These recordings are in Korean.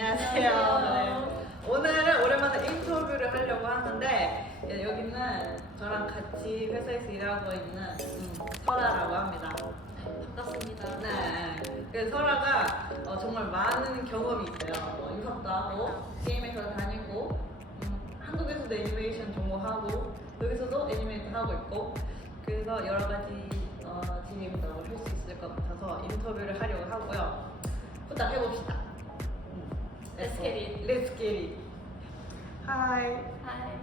안녕하세요. 네. 오늘은 오랜만에 인터뷰를 하려고 하는데 여기는 저랑 같이 회사에서 일하고 있는 설아라고 합니다. 반갑습니다. 네. 그래서 설아가 정말 많은 경험이 있어요. 유학도 하고 게임회사 다니고 한국에서도 애니메이션 전공하고 여기서도 애니메이션 하고 있고 그래서 여러 가지 진행도 할 수 있을 것 같아서 인터뷰를 하려고 하고요. 부탁 해봅시다. Let's get it. Let's get it. Hi. 하이.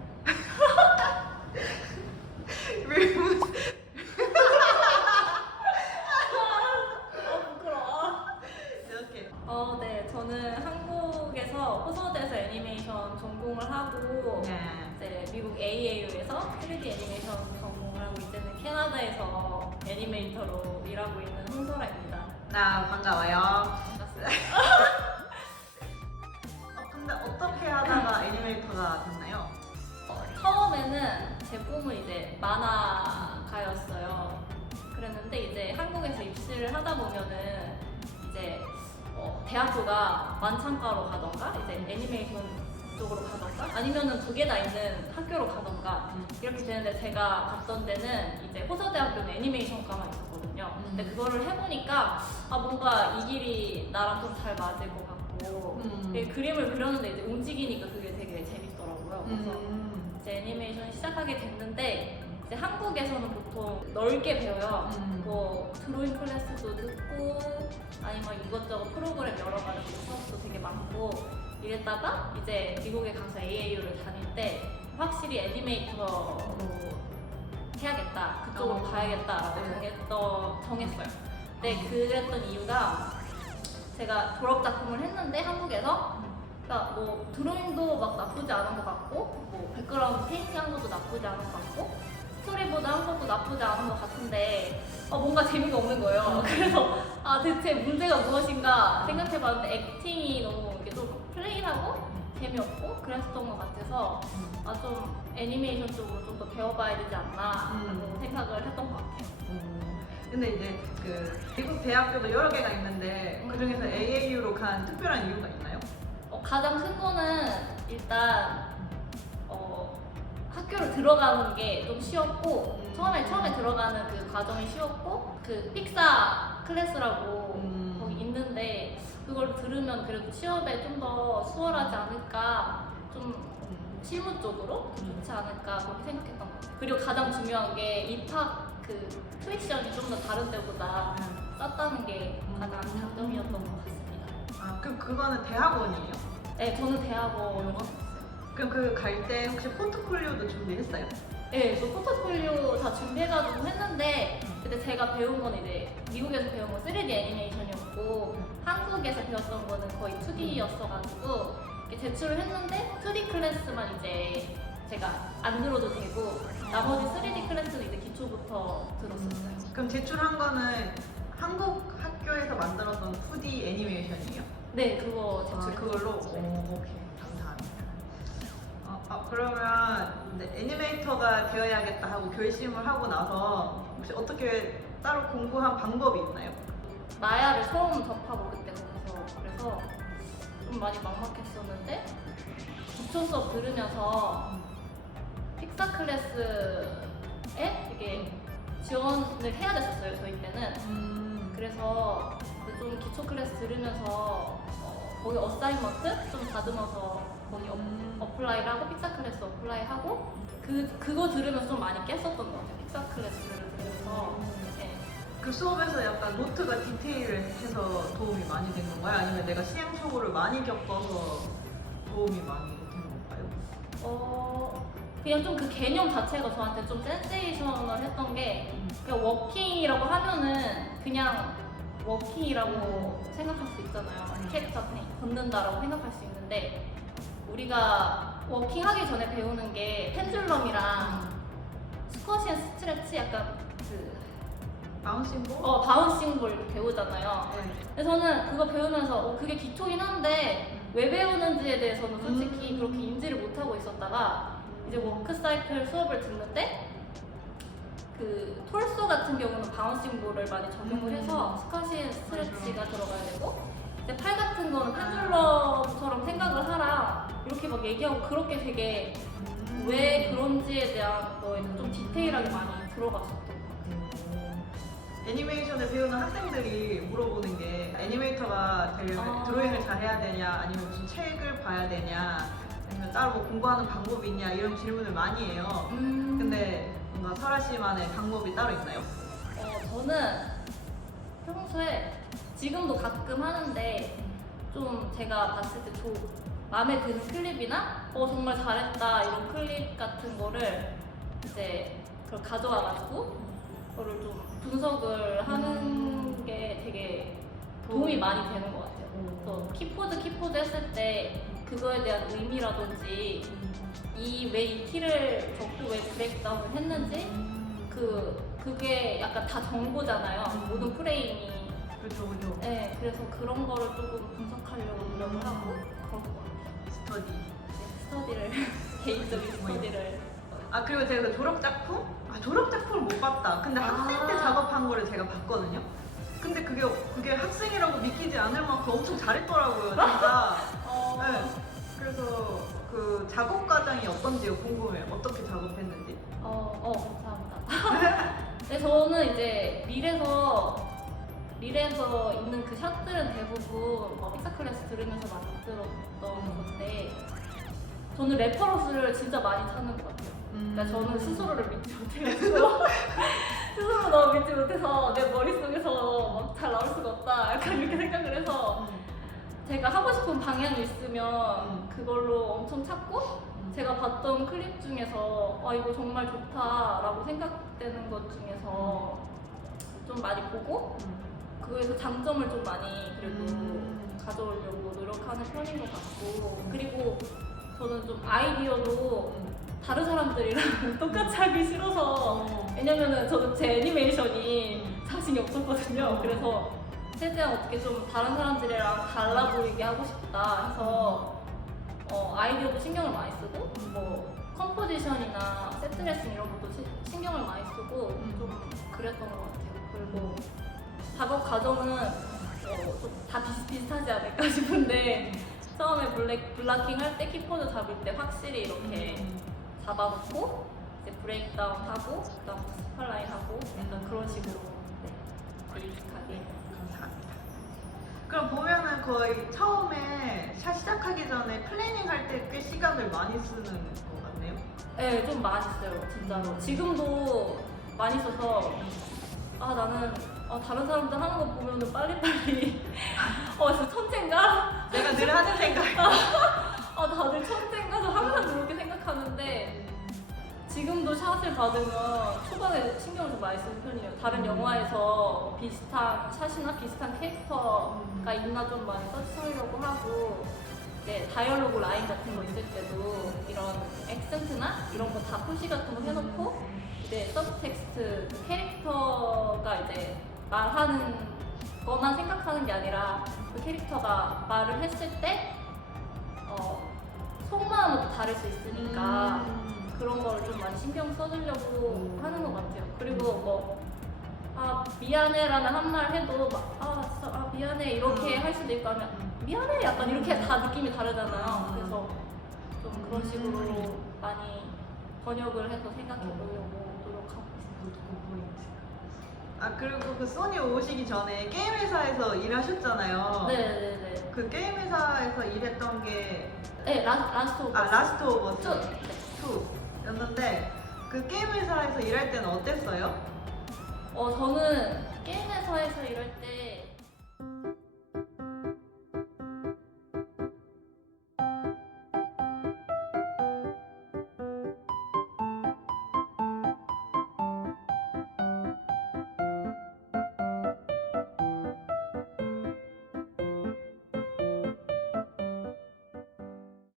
부끄러워. 이렇게. 네, 저는 한국에서 호서대에서 애니메이션 전공을 하고 이제 미국 AAU에서 3D 애니메이션 전공을 하고 이제는 캐나다에서 애니메이터로 일하고 있는 홍설아입니다. 반가워요. 반갑습니다. 근데 어떻게 하다가 애니메이터가 됐나요? 처음에는 제 꿈은 이제 만화가였어요. 그랬는데 이제 한국에서 입시를 하다 보면은 이제 대학교가 만창가로 가던가 이제 애니메이션 쪽으로 가던가 아니면은 두 개 다 있는 학교로 가던가 이렇게 되는데 제가 갔던 데는 이제 호서대학교는 애니메이션과만 있었거든요. 근데 그거를 해보니까 뭔가 이 길이 나랑 좀 잘 맞을 것 같고 그림을 그렸는데 이제 움직이니까 그게 되게 재밌더라고요. 그래서 이제 애니메이션 시작하게 됐는데 이제 한국에서는 보통 넓게 배워요. 뭐 드로잉 클래스도 듣고 아니면 이것저것 프로그램 여러 가지 수업도 되게 많고 이랬다가 이제 미국에 가서 AAU를 다닐 때 확실히 애니메이터로 해야겠다 그쪽으로 가야겠다라고 정했어요. 근데 그랬던 이유가 제가 졸업 작품을 했는데 한국에서 그러니까 뭐 드로잉도 막 나쁘지 않은 것 같고 뭐 백그라운드 페인팅 한 것도 나쁘지 않은 것 같고 스토리보드 한 것도 나쁘지 않은 것 같은데 뭔가 재미가 없는 거예요. 그래서 대체 문제가 무엇인가 생각해봤는데 액팅이 너무 이게 좀 플레인하고 재미없고 그랬었던 것 같아서 좀 애니메이션 쪽으로 좀 더 배워봐야 되지 않나라고 생각을 했던 것 같아요. 근데 이제 그 미국 대학교도 여러 개가 있는데 그 중에서 AAU로 간 특별한 이유가 있나요? 가장 큰 거는 일단 학교를 들어가는 게 좀 쉬웠고 처음에 들어가는 그 과정이 쉬웠고 그 픽사 클래스라고 거기 있는데 그걸 들으면 그래도 취업에 좀 더 수월하지 않을까 좀 실무 쪽으로 좋지 않을까 그렇게 생각했던 것 같아요. 그리고 가장 중요한 게 입학 그 투이션이 좀 더 다른 데보다 쌌다는 게 가장 장점이었던 것 같습니다. 그럼 그거는 대학원이에요? 네, 저는 대학원을 갔어요. 그럼 그 갈 때 혹시 포트폴리오도 준비했어요? 네, 저 포트폴리오 다 준비해가지고 했는데 근데 제가 배운 건 이제 미국에서 배운 건 3D 애니메이션이었고 한국에서 배웠던 거는 거의 2D였어가지고 이렇게 제출을 했는데 2D 클래스만 이제 제가 안 들어도 되고 나머지 3D 클래스는 이제 기초부터 들었었어요. 그럼 제출한 거는 한국 학교에서 만들었던 2D 애니메이션이에요? 네, 그거 제출. 그걸로? 오케이. 감사합니다. 그러면 이제 애니메이터가 되어야겠다 하고 결심을 하고 나서 혹시 어떻게 따로 공부한 방법이 있나요? 마야를 처음 접하고 그때 거기서 그래서 좀 많이 막막했었는데 기초 수업 들으면서 픽사 클래스에 이게 지원을 해야 됐었어요 저희 때는. 그래서 좀 기초 클래스 들으면서 거기 어사이먼트 좀 다듬어서 거기 어플라이를 하고 픽사 클래스 어플라이하고 그거 들으면서 좀 많이 깼었던 것 같아요. 픽사 클래스를 들으면서. 네. 그 수업에서 약간 노트가 디테일해서 도움이 많이 된 건가요? 아니면 내가 시행착오를 많이 겪어서 도움이 많이 된 건가요? 그냥 좀 그 개념 자체가 저한테 좀 센세이셔널 했던 게 그냥 워킹이라고 하면은 그냥 워킹이라고 생각할 수 있잖아요. 캐릭터 그냥 걷는다라고 생각할 수 있는데 우리가 워킹하기 전에 배우는 게 펜듈럼이랑 스쿼시 앤 스트레치 약간 그 바운싱 볼? 바운싱 볼 이렇게 배우잖아요. 네. 근데 저는 그거 배우면서 그게 기초긴 한데 왜 배우는지에 대해서는 솔직히 그렇게 인지를 못하고 있었다가 이제 워크 사이클 수업을 듣는데 그 톨소 같은 경우는 바운싱 볼을 많이 적용을 해서 스쿼시 앤 스트레치가 들어가야 되고 이제 팔 같은 거는 펜듈럼처럼 막 얘기하고 그렇게 되게 왜 그런지에 대한 거에 좀 디테일하게 많이 들어갔었던 것 같아요. 애니메이션을 배우는 학생들이 물어보는 게 애니메이터가 되려면 드로잉을 잘 해야 되냐, 아니면 무슨 책을 봐야 되냐, 아니면 따로 뭐 공부하는 방법이 있냐, 이런 질문을 많이 해요. 근데 뭔가 설아 씨만의 방법이 따로 있나요? 저는 평소에 지금도 가끔 하는데 좀 제가 봤을 때 마음에 드는 클립이나 정말 잘했다 이런 클립 같은 거를 이제 그걸 가져와가지고 그거를 좀 분석을 하는 게 되게 도움이 많이 되는 것 같아요. 그래서 키포드 했을 때 그거에 대한 의미라든지 왜 이 키를 적고 왜 브레이크다운을 했는지 그게 약간 다 정보잖아요. 모든 프레임이. 그렇죠, 그렇죠. 네, 그래서 그런 거를 조금 분석하려고 노력을 하고 그런 것 같아요. 스터디. 스터디를 개인적인 스터디를. 그리고 제가 그 졸업 작품을 못 봤다. 근데 학생 때 작업한 거를 제가 봤거든요. 근데 그게 학생이라고 믿기지 않을 만큼 엄청 잘했더라고요, 진짜. 네. 그래서 그 작업 과정이 어떤지 궁금해요. 어떻게 작업했는지. 감사합니다. 네, 저는 이제 릴에서 있는 그 샷들은 대부분 픽사 클래스 들으면서 만들었던 건데 저는 레퍼런스를 진짜 많이 찾는 것 같아요. 그러니까 저는 스스로를 믿지 못해가지고 스스로 너무 믿지 못해서 내 머릿속에서 막 잘 나올 수가 없다 약간 이렇게 생각을 해서 제가 하고 싶은 방향이 있으면 그걸로 엄청 찾고 제가 봤던 클립 중에서 이거 정말 좋다라고 생각되는 것 중에서 좀 많이 보고 그거에서 장점을 좀 많이 그래도 가져오려고 노력하는 편인 것 같고 그리고 저는 좀 아이디어도 다른 사람들이랑 똑같이 하기 싫어서 왜냐면은 저는 제 애니메이션이 자신이 없었거든요. 그래서 최대한 어떻게 좀 다른 사람들이랑 달라 보이게 하고 싶다 해서 아이디어도 신경을 많이 쓰고 뭐 컴포지션이나 세트레슨 이런 것도 신경을 많이 쓰고 좀 그랬던 것 같아요. 그리고 작업 과정은 좀 다 비슷하지 않을까 싶은데 처음에 블락킹 할 때 키포드 잡을 때 확실히 이렇게 잡아놓고 이제 브레이크다운 하고 그다음 스팔라인 하고 약간 그런 식으로 익숙하게. 감사합니다. 그럼 보면은 거의 처음에 샷 시작하기 전에 플래닝 할 때 꽤 시간을 많이 쓰는 것 같네요. 네, 좀 많이 써요, 진짜로. 지금도 많이 써서 나는 다른 사람들 하는 거 보면은 빨리빨리 진짜 천재인가? 내가 늘 하는 생각. 다들 천재인가? 저 항상 그렇게 생각하는데 지금도 샷을 받으면 초반에 신경을 좀 많이 쓰는 편이에요. 다른 영화에서 비슷한 샷이나 비슷한 캐릭터가 있나 좀 많이 서치하려고 하고 이제 다이얼로그 라인 같은 거 있을 때도 이런 액센트나 이런 거 다 표시 같은 거 해놓고 이제 서브텍스트 캐릭터가 이제 말하는 것만 생각하는 게 아니라 그 캐릭터가 말을 했을 때 속마음은 또 다를 수 있으니까 그런 거를 좀 많이 신경 써주려고 하는 것 같아요. 그리고 뭐 미안해라는 한 말 해도 진짜 미안해 이렇게 할 수도 있고 하면 미안해 약간 이렇게 다 느낌이 다르잖아요. 그래서 좀 그런 식으로 많이 번역을 해서 생각해 보려고 노력하고 있어요. 그리고 그 소니 오시기 전에 게임 회사에서 일하셨잖아요. 네네네. 그 게임 회사에서 일했던 게 네, 라스트 오브 라스트 오브 어스 네. 2였는데 그 게임 회사에서 일할 때는 어땠어요? 저는 게임 회사에서 일할 때